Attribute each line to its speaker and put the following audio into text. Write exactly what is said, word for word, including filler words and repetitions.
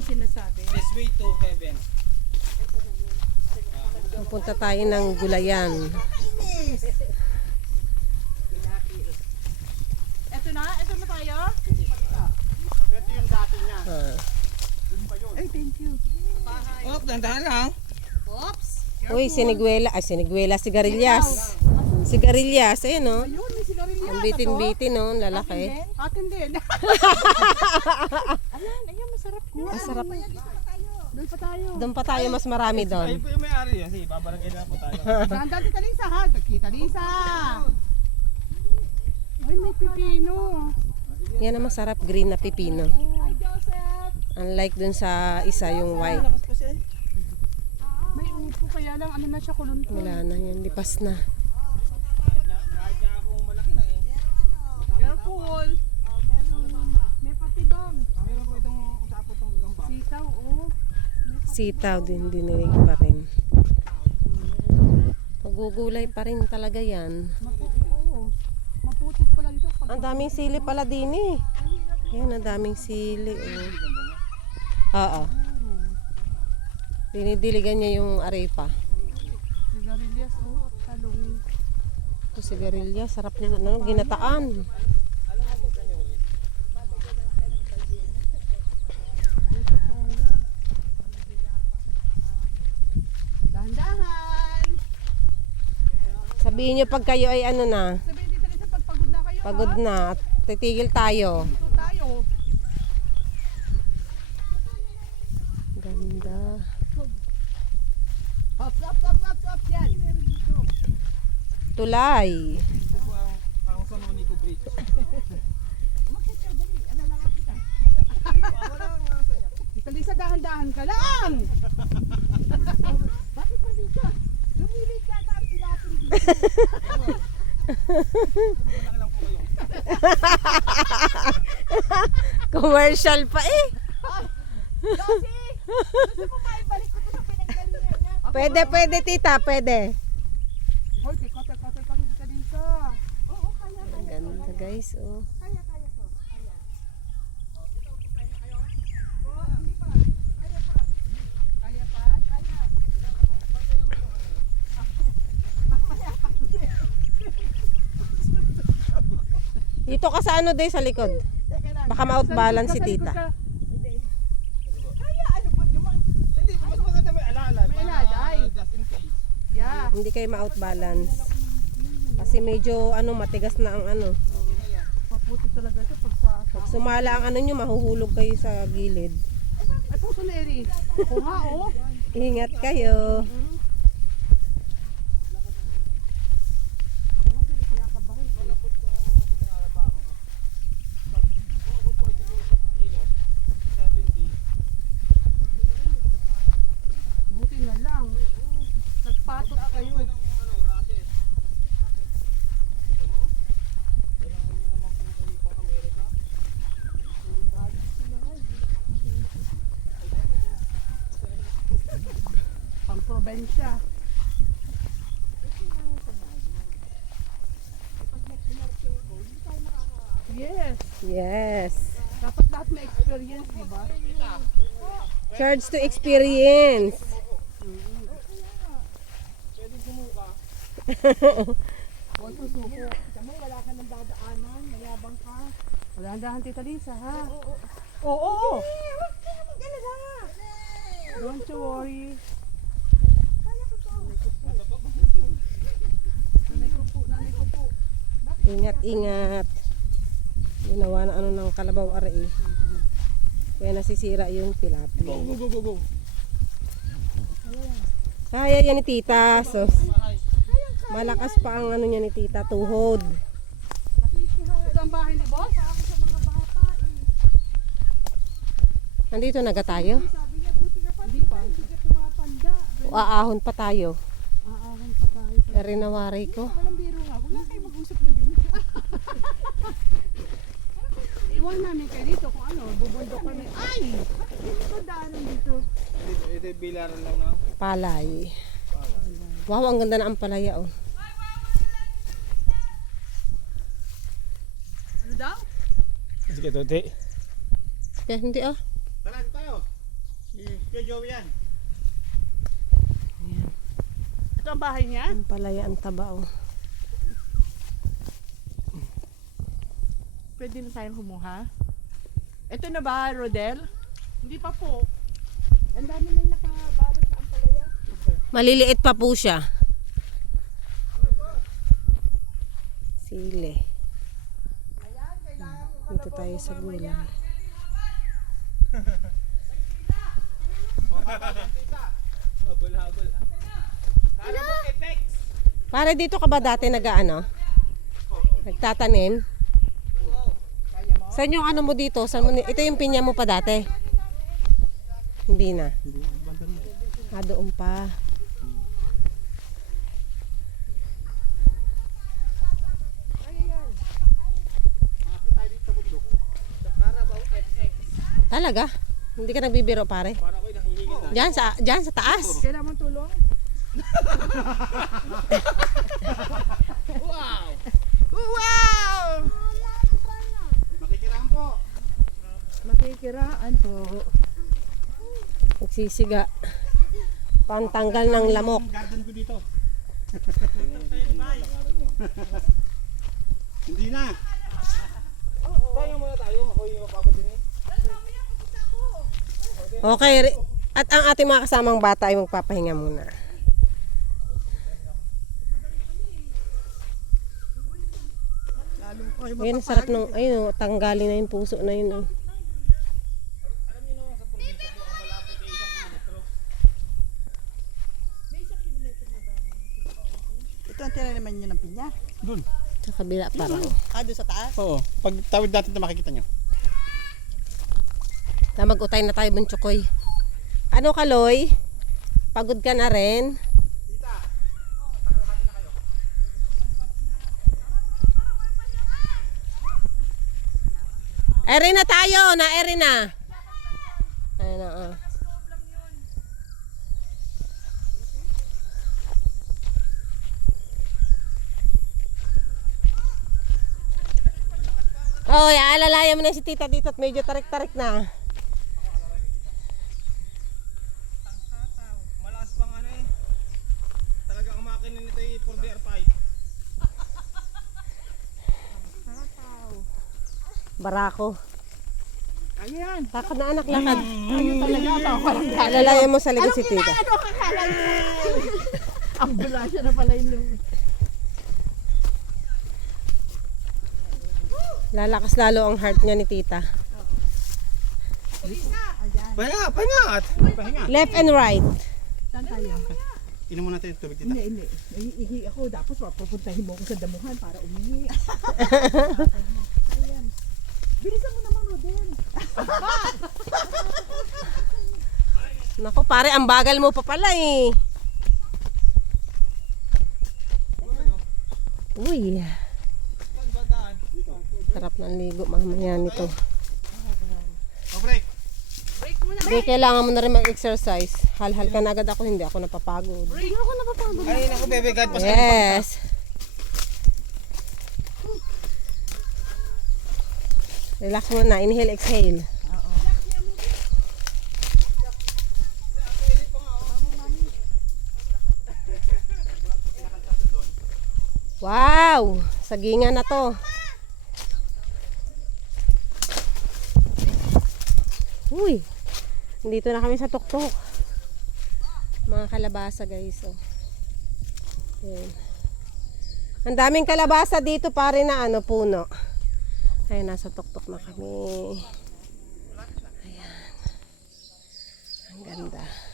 Speaker 1: yung sinasabi.
Speaker 2: This way to heaven.
Speaker 3: Pupunta tayo ng Gulayan.
Speaker 1: Ito na? Ito na tayo?
Speaker 2: Ito yung dati niya.
Speaker 3: Ah.
Speaker 1: Ay, thank you.
Speaker 2: Oh, dandahan lang.
Speaker 1: Oops.
Speaker 3: Uy, siniguela. Ay, siniguela. Sigarilyas. Sigarilyas. Ayan o.
Speaker 1: Ayun, may sigarilya.
Speaker 3: Ang bitin-bitin o. Lalaki.
Speaker 1: Atin din. Ayan, ayan, masarap ko.
Speaker 3: Masarap.
Speaker 1: Doon pa tayo.
Speaker 3: Doon pa tayo. Mas marami
Speaker 2: Ayun
Speaker 3: doon.
Speaker 2: po yung may-ari yan. Sige, babarangay na po tayo.
Speaker 1: Dahan-dahan kita Lisa ha. Kita Lisa. Ay, may pipino.
Speaker 3: Yan ang masarap. Green na pipino.
Speaker 1: Ay, Joseph.
Speaker 3: Unlike dun sa isa yung white.
Speaker 2: Lakas pa siya eh.
Speaker 1: May upo kaya lang ano na siya kulunto.
Speaker 3: Wala na yan. Lipas na.
Speaker 2: Kahit na, kahit na akong malaki na eh.
Speaker 1: Careful. May pati doon.
Speaker 2: Meron po itong usapot ng ilang ba?
Speaker 1: Sitaw, oh.
Speaker 3: Sitaw din. Dinilig pa rin. Magugulay pa rin talaga yan.
Speaker 1: Maputi, oo. Maputik pala dito. Pag
Speaker 3: Ang daming sili pala din eh. Yan, ang daming sili. Oh. Oo. Dinidiligan niya yung arepa.
Speaker 1: sigarilyas, oh. At talong.
Speaker 3: Ito sigarilya. Sarap niya. Ano, ginataan.
Speaker 1: Dahan-dahan.
Speaker 3: Sabihin niyo pag kayo ay ano na.
Speaker 1: Sabihin dito rin sa pagpagod na kayo.
Speaker 3: Pagod
Speaker 1: ha?
Speaker 3: na. At titigil tayo.
Speaker 1: Dito tayo.
Speaker 3: Ganda.
Speaker 1: Hop, hop, hop, hop, hop. Yan.
Speaker 3: Tulay.
Speaker 2: Ito po ang, ang San Juanico Bridge.
Speaker 1: Umakit ka, dali. Ano lang kita.
Speaker 2: Wala nga sa inyo.
Speaker 1: Dito Lisa, dahan-dahan ka lang. Bakit pa dito? Lumilig ka na ang pilapin dito.
Speaker 2: Malaki lang po kayo.
Speaker 3: Commercial pa eh.
Speaker 1: Josie! Gusto mo maibalik ko ito sa pinanggalingan niya?
Speaker 3: Pwede, pwede tita. Pwede.
Speaker 1: Hoy, kay kote-kote pagod ka dito. Oo, kaya,
Speaker 3: Ang
Speaker 1: kaya.
Speaker 3: ganda guys. Oh.
Speaker 1: Kaya, kaya ko. Kaya. Kaya kayo? Oo, hindi pa. Kaya pa. Kaya pa? Kaya. Mamaya pa.
Speaker 3: Dito ka sa ano day sa likod.
Speaker 1: Teka lang.
Speaker 3: Baka ma-outbalance si
Speaker 1: Sa likod
Speaker 3: tita.
Speaker 1: ka. Hindi. Kaya, ano ba naman?
Speaker 2: Hindi, mas maganda may alala.
Speaker 1: May alala, ay.
Speaker 2: Just in case.
Speaker 1: Yeah.
Speaker 3: Hindi kayo ma-outbalance. Kasi medyo ano matigas na ang ano.
Speaker 1: Maputi talaga ito pag sa...
Speaker 3: Pag sumala ang ano nyo, mahuhulog kayo sa gilid.
Speaker 1: Ay, puso na Eri. Kuha, oh.
Speaker 3: Ingat kayo.
Speaker 1: Buti na lang. Nagpatot kayo. Pang probensya. Yes.
Speaker 3: Yes.
Speaker 1: Dapat lahat may experience, di ba?
Speaker 3: Charge to experience.
Speaker 1: Huwag susuko. Tama, wala ka ng dadaanan. Mayabang ka. Wala ang dahan, Tita Lisa, ha? Oo, oo. Oo, oo. Huwag ka na mag-alala. Don't you worry. Kaya ko to. Nanay ko po, nanay ko po.
Speaker 3: Ingat, ingat. Ginawa na ano ng kalabaw ari. Kaya nasisira yung tilapia.
Speaker 2: Go, go, go, go, go.
Speaker 3: Kaya yan ni tita. So, malakas pa ang ano niya ni tita. Tuhod.
Speaker 1: Ito ang bahay ni boss? Ako sa mga bata eh.
Speaker 3: Nandito naga tayo.
Speaker 1: Sabi niya, buti ka pa. Hindi pa. Hindi ka tumatanda.
Speaker 3: Aahon pa tayo.
Speaker 1: Aahon pa tayo.
Speaker 3: Erinawari ko.
Speaker 1: Walang biro nga. Huwag na kayo mag-usap ng ganito. Iwan namin kayo dito kung ano, bubundok kami. Ay! Hindi ko daanan dito.
Speaker 2: Ito, ito yung bilaran lang na.
Speaker 3: Palay. Wow, ang ganda na ang palaya oh.
Speaker 1: Ano daw?
Speaker 2: Sige, Tuti.
Speaker 3: Eh, hindi ah.
Speaker 2: Tara, tayo. Kaya Joey yan.
Speaker 3: Ayan.
Speaker 1: Ito ang bahay niya?
Speaker 3: Ang palaya ang taba oh.
Speaker 1: Pwede na tayong kumuha. Ito na ba, Rodel? Hindi pa po. Ang dami nang nakabalot sa ampalaya.
Speaker 3: Maliliit pa po siya. Sili. Dito tayo sa gulay.
Speaker 2: Habol-habol ha. Kala mo effects.
Speaker 3: Pare, dito ka ba dati nag-ano? Nagtatanim? Saan yung ano mo dito? Saan mo, ni- ito yung pinya mo pa dati? Hindi na. Ah, doon pa. Talaga? Hindi ka nagbibiro pare?
Speaker 2: Para ko'y nahihingit na.
Speaker 3: Diyan sa, diyan sa taas.
Speaker 1: Kailangan mong tulong?
Speaker 2: Wow!
Speaker 1: Wow!
Speaker 2: Makikiraan po.
Speaker 1: Makikiraan po.
Speaker 3: Magsisiga. Pantanggal ng lamok.
Speaker 2: Ang garden ko dito. Hindi na. Tayo muna tayo. Ako yung mapapad din eh.
Speaker 3: Okay. re- At ang ating mga kasamang bata ay magpapahinga muna.
Speaker 1: Lalo ko kayo
Speaker 3: Ayun, sarap nung, ayun, oh, tanggalin na yung puso na yun. Oh.
Speaker 1: Ito ang tinaniman nyo ng pinya.
Speaker 2: Doon.
Speaker 3: Sa kabila parang.
Speaker 1: Ah, doon sa taas?
Speaker 2: Oo. Pag tawid natin na makikita nyo.
Speaker 3: Mag-utay na tayo, Bunchukoy. Ano ka, Loy? Pagod ka na rin? Eri na tayo, na eri na. Ayun na, oh. Oh, alalayan mo na si tita dito at medyo tarik-tarik na.
Speaker 2: Malakas pang ano eh. Talaga ang makina nito ay four D R five.
Speaker 3: Barako.
Speaker 1: Ayan.
Speaker 3: Lakad na anak, lakad.
Speaker 1: Ayun talaga ito. Walang kala.
Speaker 3: Alalayan mo sa likod si tita.
Speaker 1: Ano kakala nyo? Ambulansya na pala yun.
Speaker 3: Lalakas lalo ang heart niya ni tita.
Speaker 2: Pahinga, pahinga. Pahinga.
Speaker 3: Left and right.
Speaker 1: Saan tayo?
Speaker 2: Inom muna natin yung tubig dito.
Speaker 1: Hindi, hindi. Ihi ako. Dapat papupuntahin mo ako sa damuhan para umihi. Ayan. Bilisan mo naman, Rodel.
Speaker 3: Naku pare, ang bagal mo pa pala eh. Uy,
Speaker 2: Saan ba daan? Dito.
Speaker 3: sarap ng ligo mamaya nito.
Speaker 2: Oh, break.
Speaker 3: Hindi, kailangan mo na rin mag-exercise. Hal-hal ka na agad ako, hindi ako napapagod.
Speaker 1: Hindi ako napapagod.
Speaker 2: Ay, naku, bebe, God, pas
Speaker 3: Yes. Relax muna, inhale, exhale. Wow! Sagingan na to. Uy! Dito na kami sa tuktok. Mga kalabasa guys. Oh. Ayan. Ang daming kalabasa dito pare na ano, puno. Ay, nasa tuktok na kami. Ayan. Ang ganda.